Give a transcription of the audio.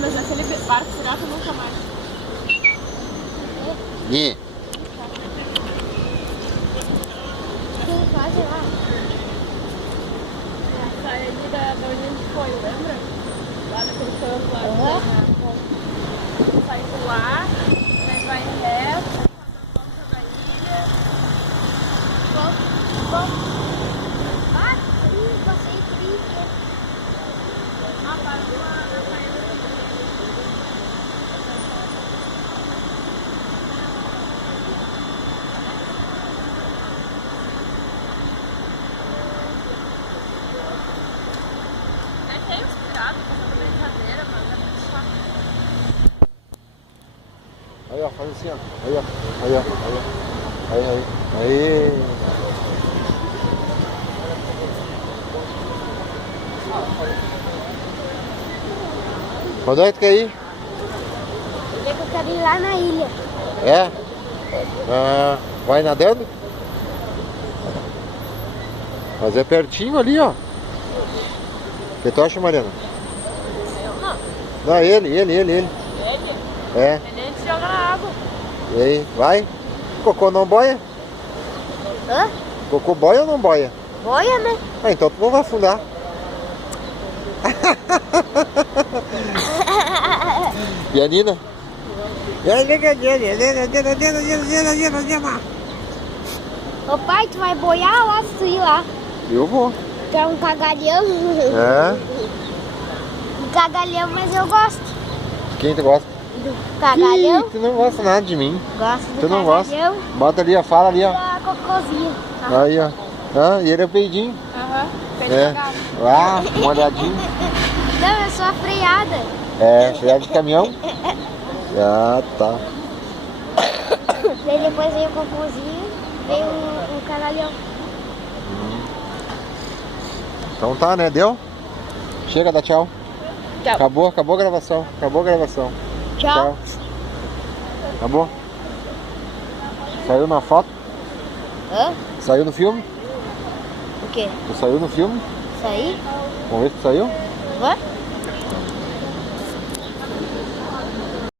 mas aquele barco pirata nunca mais. E? Quem faz lá? Sai ali da onde a gente foi, lembra? Lá naquele campo lá. Sai do lá, daí vai reto, volta da ilha. Ah, sim, passei por isso. Ah, parou lá na praia. Tem uns piratas fazendo brincadeira, mas é muito chato. Aí, ó, faz assim, ó. Aí, ó. Aí, ó. Aí, ó. Aí. Onde é que tu quer ir? Eu quero ir lá na ilha. É? Ah, vai nadando? Mas é pertinho ali, ó. O que tu acha, Mariana? Eu não. Não, ele. Ele? É. Ele antes joga na água. E aí, vai? Cocô não boia? Hã? Cocô boia ou não boia? Boia, né? Ah, então tu não vai afundar. E a Nina? Ô pai, tu vai boiar lá se tu ir lá. Eu vou. Tu é um cagalhão. É? Um cagalhão, mas eu gosto. Quem tu gosta? Do cagalhão. Ih, tu não gosta nada de mim. Gosto do Tu não gosta? cagalhão. Bota ali, ó, fala ali, ó. Da cocôzinha. Aí, ó. Ah, e ele é o peidinho. Aham. É. Ah, molhadinho. Não, eu sou a freada. É, freado de caminhão? Ah, tá. Daí depois veio o cocôzinho, veio o cagalhão. Então tá, né? Deu? Chega, dá tchau. Tchau. Acabou a gravação. Acabou a gravação. Tchau. Acabou? Saiu na foto? Hã? Saiu no filme? O quê? Tu saiu no filme? Isso aí? Vamos ver se tu saiu? Hã?